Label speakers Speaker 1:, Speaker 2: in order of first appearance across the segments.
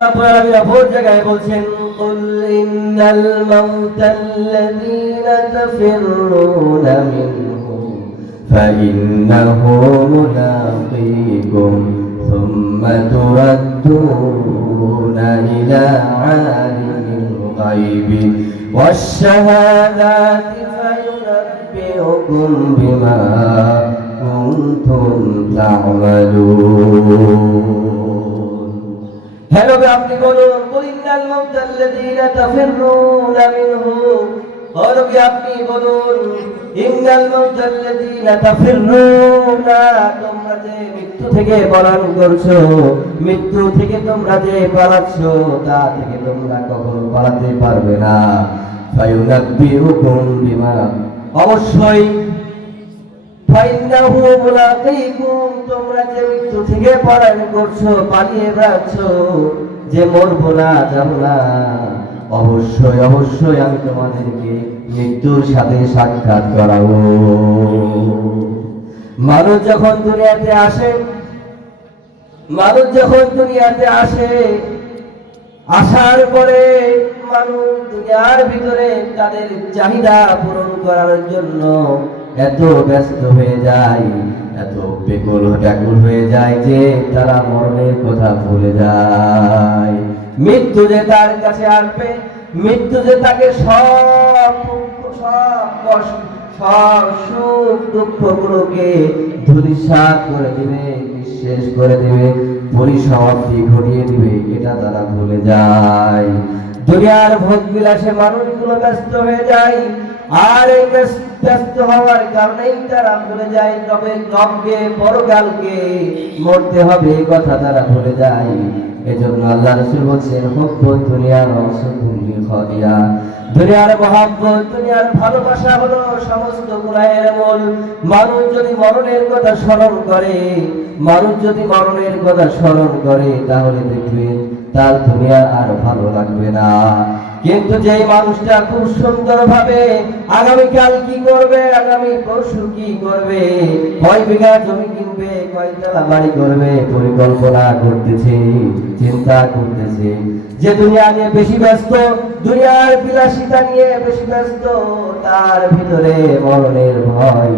Speaker 1: অপর জায়গায় বলছেন قل إن الموت الذين تفرون منه فإنه ملاقيكم ثم تردون إلى عالم الغيب والشهادات فينبئكم بما كنتم تعملون হ্যালো আপনি বলুন কুলিন্নাল মুতাল্লাযীনা তাফিরুনা মিনহু আপনি বলুন, ইন্নাল মুতাল্লাযীনা তাফিরুনা। তোমরা যে মৃত্যু থেকে পলায়ন করছ, মৃত্যু থেকে তোমরা যে পালাচ্ছো, তা থেকে তোমরা কখনো পালাতে পারবে না। ফায়ুনাব্বিউকুম বিমা। অবশ্যই যে মরবো না যাব না। অবশ্যই অবশ্যই আমি তোমাদেরকে মৃত্যুর সাথে সাক্ষাৎ করাবো। মানুষ যখন দুনিয়াতে আসে, মানুষ যখন দুনিয়াতে আসে, আসার পরে মানুষ দুনিয়ার ভিতরে তাদের চাহিদা পূরণ করার জন্য এত ব্যস্ত হয়ে যায়, এত বেকুল ব্যাকুল হয়ে যায় যে তারা মরণের কথা ভুলে যায়। মৃত্যু যে তার কাছে আসবে, মৃত্যু যে তাকে সব সব কষ্ট, সব সুখ দুঃখগুলোকে ধূলিসাৎ করে দিবে, নিঃশেষ করে দিবে, পরিসমাপ্তি ঘটিয়ে দিবে, এটা তারা ভুলে যায়। দুনিয়ার ভোগ বিলাসে মানুষগুলো ব্যস্ত হয়ে যায় আর এই ব্যস- ব্যস্ত হওয়ার কারণেই তারা ভুলে যায় তবে রবকে পরকালকে মরতে হবে এই কথা তারা ভুলে যায়। এজন্য আল্লাহ রসুল বলছেন, হব্বত দুনিয়ার অসুখুল্লি খদিয়া দুনিয়ার মহাব্বত, দুনিয়ার ভালোবাসা হলো সমস্ত গুণায়ের মূল। মানুষ যদি মরণের কথা স্মরণ করে, মানুষ যদি মরণের কথা স্মরণ করে, তাহলে দেখবেন তার দুনিয়া আর ভালো লাগবে না। কিন্তু যেই মানুষটা খুব সুন্দর ভাবে আগামীকাল কি করবে, আগামী পরশু কি করবে, কয় বিঘা জমি কিনবে কয়তলা বাড়ি করবে, পরিকল্পনা করতেছে, চিন্তা করতেছে। যে দুনিয়া নিয়ে বেশি ব্যস্ত, দুনিয়ার বিলাসিতা নিয়ে বেশি ব্যস্ত, তার ভিতরে মরণের ভয়,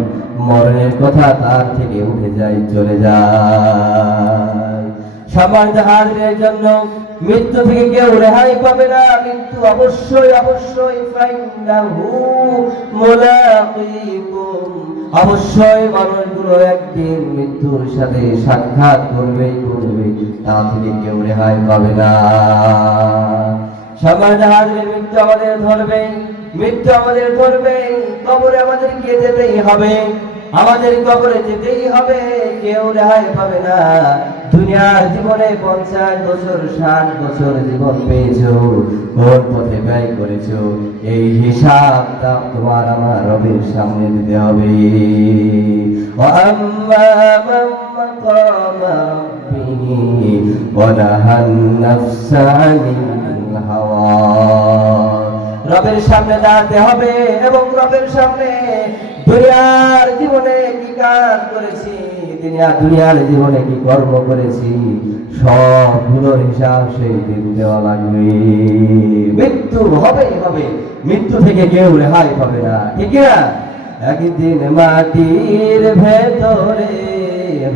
Speaker 1: মরণের কথা তার থেকে উঠে যায়, চলে যায়। সবার জাহাজের জন্য মৃত্যু থেকে কেউ রেহাই পাবে না মৃত্যু অবশ্যই অবশ্যই অবশ্যই মানুষগুলো একদিন মৃত্যুর সাথে সাক্ষাৎ করবেই করবে, তা থেকে কেউ রেহাই পাবে না। সবার জাহাজের মৃত্যু আমাদের ধরবে, মৃত্যু আমাদের ধরবে, কবরে আমাদেরকে যেতেই হবে, আমাদের কবরে যেতেই হবে, কেউ রেহাই পাবে না। দুনিয়ার জীবনে পঞ্চাশ বছর, ষাট বছর জীবন পেয়েছ ওর পথে ব্যয় করেছ। এই হিসাবটা তোমার আমার রবির সামনে দিতে হবে। রবের সামনে দাঁড়াতে হবে এবং রবের সামনে দুনিয়ার জীবনে কি কাজ করেছি দুনিয়া, দুনিয়ার জীবনে কি কর্ম করেছি? হিসাব সেই দিন দেওয়া লাগবে। মৃত্যু হবেই হবে। মৃত্যু থেকে কেউ রেহাই পাবে না। ঠিক না একদিন মাটির ভেতরে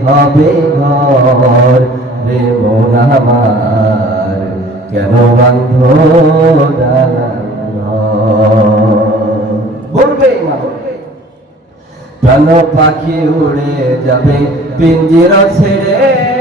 Speaker 1: হবে ঘর রে মন কেন বান্ধ বলবে কেন পাখি উড়ে যাবে পিঞ্জিরা ছেড়ে